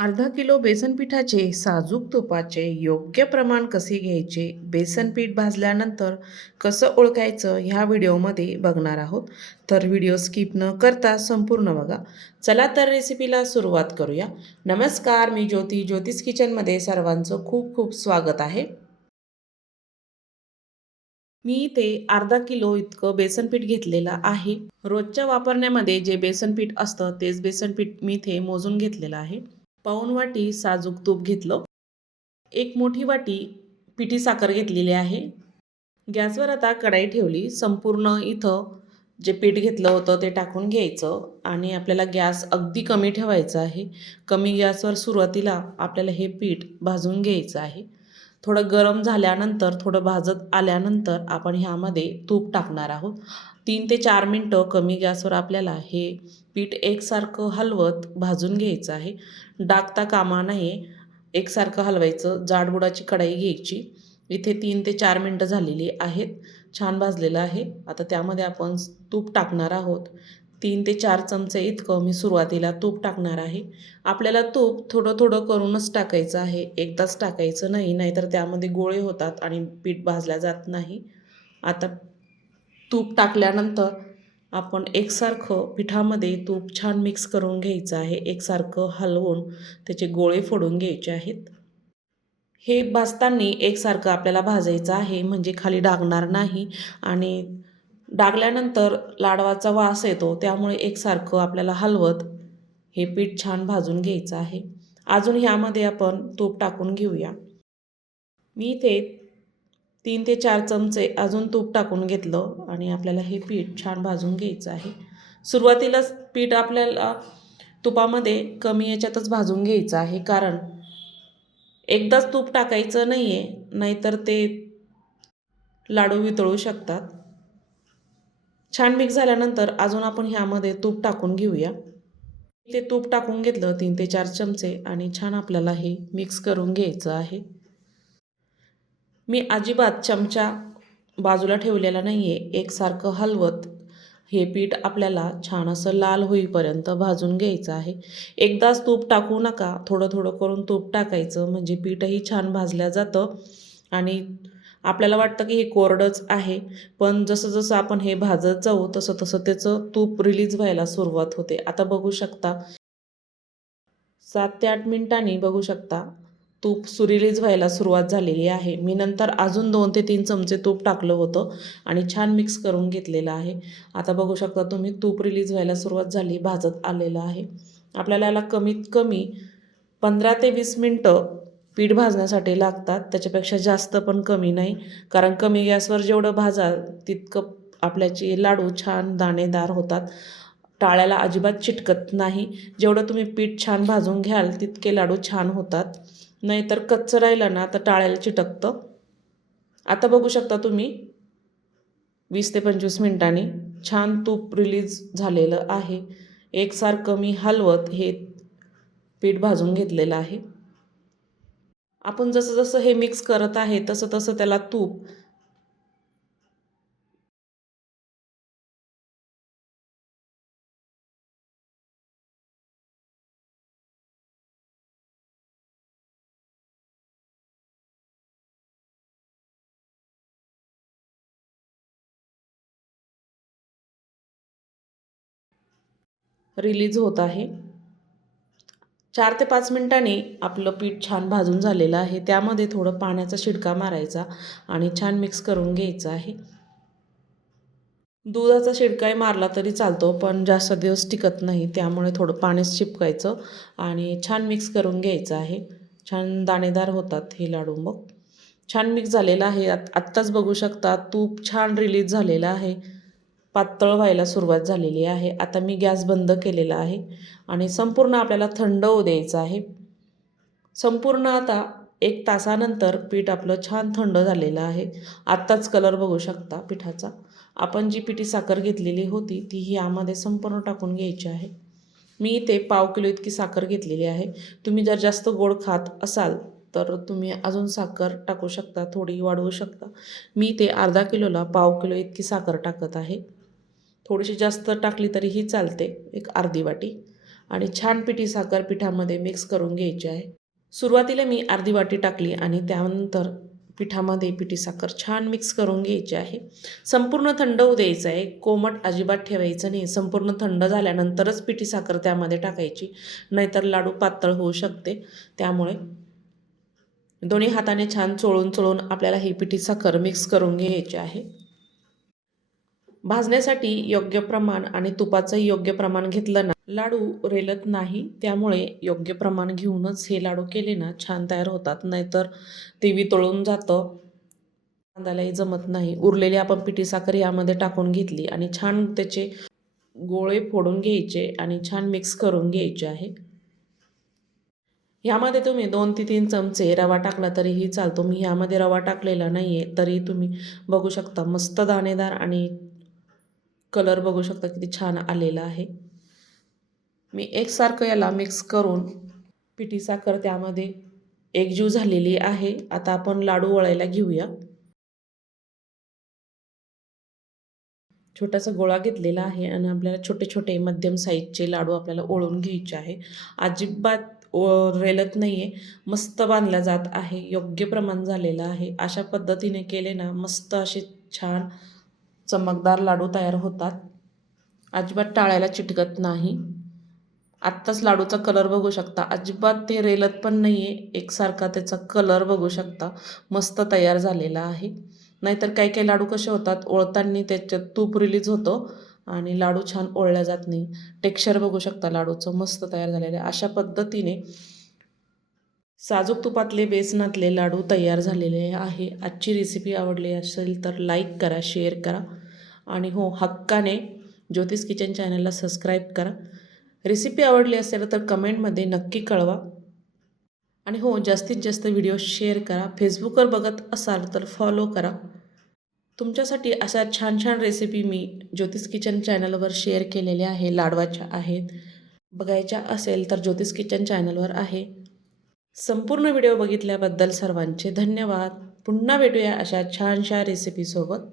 अर्धा किलो बेसन पिठाचे साजूक तुपाचे योग्य प्रमाण कसे घ्यायचे, बेसन पीठ भाजल्यानंतर कसं ओळखायचं ह्या व्हिडिओमध्ये बघणार आहोत. तर व्हिडिओ स्किप न करता संपूर्ण बघा. चला तर रेसिपीला सुरुवात करूया. नमस्कार, मी ज्योती, ज्योतिष किचनमध्ये सर्वांचं खूप खूप स्वागत आहे. मी इथे अर्धा किलो इतकं बेसन पीठ घेतलेलं आहे. रोजच्या वापरण्यामध्ये जे बेसन पीठ असतं तेच बेसन पीठ मी इथे मोजून घेतलेलं आहे. पाऊण वाटी साजूक तूप घेतलं. एक मोठी वाटी पिठी साखर घेतलेली आहे. गॅसवर आता कढाई ठेवली. संपूर्ण इथं जे पीठ घेतलं होतं ते टाकून घ्यायचं आणि आपल्याला गॅस अगदी कमी ठेवायचा आहे. कमी गॅसवर सुरुवातीला आपल्याला हे पीठ भाजून घ्यायचं आहे. थोडं गरम झाल्यानंतर, थोडं भाजत आल्यानंतर आपण ह्यामध्ये तूप टाकणार आहोत. 3 ते 4 मिनटं कमी गॅसवर आपल्याला हे पीठ एकसारखं हलवत भाजून घ्यायचं आहे. डागता कामा नये, एकसारखं हलवायचं. जाडबुडाची कढाई घ्यायची. इथे 3 ते 4 मिनटं झालेली आहेत. छान भाजलेलं आहे. आता त्यामध्ये आपण तूप टाकणार आहोत. 3 ते 4 चमचे इतकं मी सुरुवातीला तूप टाकणार आहे. आपल्याला तूप थोडं थोडं करूनच टाकायचं आहे, एकदाच टाकायचं नाही, नाहीतर त्यामध्ये गोळे होतात आणि पीठ भाजल्या जात नाही. आता तूप टाकल्यानंतर आपण एकसारखं पिठामध्ये तूप छान मिक्स करून घ्यायचं आहे. एकसारखं हलवून त्याचे गोळे फोडून घ्यायचे आहेत. हे भाजताना एकसारखं आपल्याला भाजायचं आहे, म्हणजे खाली डागणार नाही आणि डागल्यानंतर लाडवाचा वास येतो, त्यामुळे एकसारखं आपल्याला हलवत हे पीठ छान भाजून घ्यायचं आहे. अजून ह्यामध्ये आपण तूप टाकून घेऊया. मी इथे 3 ते 4 चमचे अजून तूप टाकून घेतलं आणि आपल्याला हे पीठ छान भाजून घ्यायचं आहे. सुरुवातीलाच पीठ आपल्याला तुपामध्ये कमी याच्यातच भाजून घ्यायचं आहे, कारण एकदाच तूप टाकायचं नाही आहे, नाहीतर ते लाडू वितळू शकतात. छान मिक्स झाल्यानंतर अजून आपण ह्यामध्ये तूप टाकून घेऊया. ते तूप टाकून घेतलं 3 ते 4 चमचे आणि छान आपल्याला हे मिक्स करून घ्यायचं आहे. मी अजिबात चमचा बाजूला ठेवलेला नाही आहे. एकसारखं हलवत हे पीठ आपल्याला छान असं लाल होईपर्यंत भाजून घ्यायचं आहे. एकदाच तूप टाकू नका, थोडं थोडं करून तूप टाकायचं, म्हणजे पीठही छान भाजलं जातं आणि आपल्याला वाटतं की हे कोरडंच आहे, पण जसं जसं आपण हे भाजत जाऊ तसं तसं त्याचं तूप रिलीज व्हायला सुरुवात होते. आता बघू शकता 7 ते 8 मिनिटांनी बघू शकता तूप रिलीज व्हायला सुरुवात झालेली आहे. मी नंतर अजून 2 ते 3 चमचे तूप टाकलं होतं आणि छान मिक्स करून घेतलेलं आहे. आता बघू शकता तुम्ही तूप रिलीज व्हायला सुरुवात झाली, भाजत आलेलं आहे. आपल्याला याला कमीत कमी 15 ते 20 मिनटं पीठ भाजण्यासाठी लागतात, त्याच्यापेक्षा जास्त पण कमी नाही, कारण कमी गॅसवर जेवढं भाजाल तितकं आपल्याचे लाडू छान दाणेदार होतात. टाळ्याला अजिबात चिटकत नाही. जेवढं तुम्ही पीठ छान भाजून घ्याल तितके लाडू छान होतात, नाहीतर कच्चं राहिलं ना तर टाळ्याला चिटकतं. आता बघू शकता तुम्ही 20 ते 25 मिनिटांनी छान तूप रिलीज झालेलं आहे. एकसारखं मी हलवत हे पीठ भाजून घेतलेलं आहे. आपण जसं जसं हे मिक्स करत आहे तसं तसं त्याला तूप रिलीज होत आहे. 4 ते 5 मिनिटांनी आपलं पीठ छान भाजून झालेलं आहे. त्यामध्ये थोडं पाण्याचा शिडका मारायचा आणि छान मिक्स करून घ्यायचं आहे. दुधाचा शिडकाही मारला तरी चालतो, पण जास्त दिवस टिकत नाही, त्यामुळे थोडं पाणीच चिपकायचं आणि छान मिक्स करून घ्यायचं आहे. छान दाणेदार होतात हे लाडू. मग छान मिक्स झालेलं आहे. आत्ताच बघू शकता तूप छान रिलीज झालेलं आहे, पातळ व्हायला सुरुवात झालेली आहे. आता मी गॅस बंद केलेला आहे आणि संपूर्ण आपल्याला थंड होऊ द्यायचं आहे. संपूर्ण आता 1 तासानंतर पीठ आपलं छान थंड झालेलं आहे. आत्ताच कलर बघू शकता पिठाचा. आपण जी पिठी साखर घेतलेली होती ती यामध्ये संपूर्ण टाकून घ्यायची आहे. मी इथे 1/2 किलो इतकी साखर घेतलेली आहे. तुम्ही जर जास्त गोड खात असाल तर तुम्ही अजून साखर टाकू शकता, थोडी वाढवू शकता. मी ते अर्धा किलोला 1/2 किलो इतकी साखर टाकत आहे. थोडीशी जास्त टाकली तरीही चालते, एक अर्धी वाटी. आणि छान पिठी साखर पिठामध्ये मिक्स करून घ्यायची आहे. सुरुवातीला मी अर्धी वाटी टाकली आणि त्यानंतर पिठामध्ये पिठी साखर छान मिक्स करून घ्यायची आहे. संपूर्ण थंड होऊ द्यायचं आहे, कोमट अजिबात ठेवायचं नाही. संपूर्ण थंड झाल्यानंतरच पिठी साखर त्यामध्ये टाकायची, नाहीतर लाडू पातळ होऊ शकते. त्यामुळे दोन्ही हाताने छान चोळून चोळून आपल्याला ही पिठी साखर मिक्स करून घ्यायची आहे. भाजण्यासाठी योग्य प्रमाण आणि तुपाचंही योग्य प्रमाण घेतलं ना लाडू रेलत नाही. त्यामुळे योग्य प्रमाण घेऊनच हे लाडू केले ना छान तयार होतात, नाहीतर ते वितळून जातं, बांधायलाही जमत नाही. उरलेली आपण पिठी साखर यामध्ये टाकून घेतली आणि छान त्याचे गोळे फोडून घ्यायचे आणि छान मिक्स करून घ्यायचे आहे. ह्यामध्ये तुम्ही 2 ते 3 चमचे रवा टाकला तरीही चालतो. मी ह्यामध्ये रवा टाकलेला नाही आहे, तरी तुम्ही बघू शकता मस्त दाणेदार आणि कलर बघू शकता किती छान आलेला आहे. मी एकसारखं याला मिक्स करून पिठी साखर त्यामध्ये एकजीव झालेली आहे. आता आपण लाडू वळायला घेऊया. छोटासा गोळा घेतलेला आहे आणि आपल्याला छोटे छोटे मध्यम साईजचे लाडू आपल्याला ओळून घ्यायचे आहे. अजिबात रेलत नाही आहे, मस्त बांधल्या जात आहे, योग्य प्रमाण झालेलं आहे. अशा पद्धतीने केले ना मस्त असे छान चमकदार लाडू तयार होतात, अजिबात टाळ्याला चिटकत नाही. आत्ताच लाडूचा कलर बघू शकता, अजिबात ते रेलत पण नाही आहे, एकसारखा त्याचा कलर बघू शकता, मस्त तयार झालेला आहे. नाहीतर काही काही लाडू कसे होतात, ओळताना त्याच्यात तूप रिलीज होतं आणि लाडू छान ओळल्या जात नाही. टेक्स्चर बघू शकता लाडूचं मस्त तयार झालेलं आहे. अशा पद्धतीने साजूक तुपातले बेसनातले लाडू तयार झालेले आहे. आजची रेसिपी आवडली असेल तर लाईक करा, शेअर करा आणि हो हक्काने ज्योतिष किचन चॅनलला सबस्क्राईब करा. रेसिपी आवडली असेल तर कमेंटमध्ये नक्की कळवा आणि हो जास्तीत जास्त व्हिडिओ शेअर करा. फेसबुकवर बघत असाल तर फॉलो करा. तुमच्यासाठी अशा छान छान रेसिपी मी ज्योतिष किचन चॅनलवर शेअर केलेल्या आहे, लाडवाच्या आहेत. बघायच्या असेल तर ज्योतिष किचन चॅनलवर आहे. संपूर्ण व्हिडिओ बघितल्याबद्दल सर्वांचे धन्यवाद. पुन्हा भेटूया अशा छानशा रेसिपीसोबत.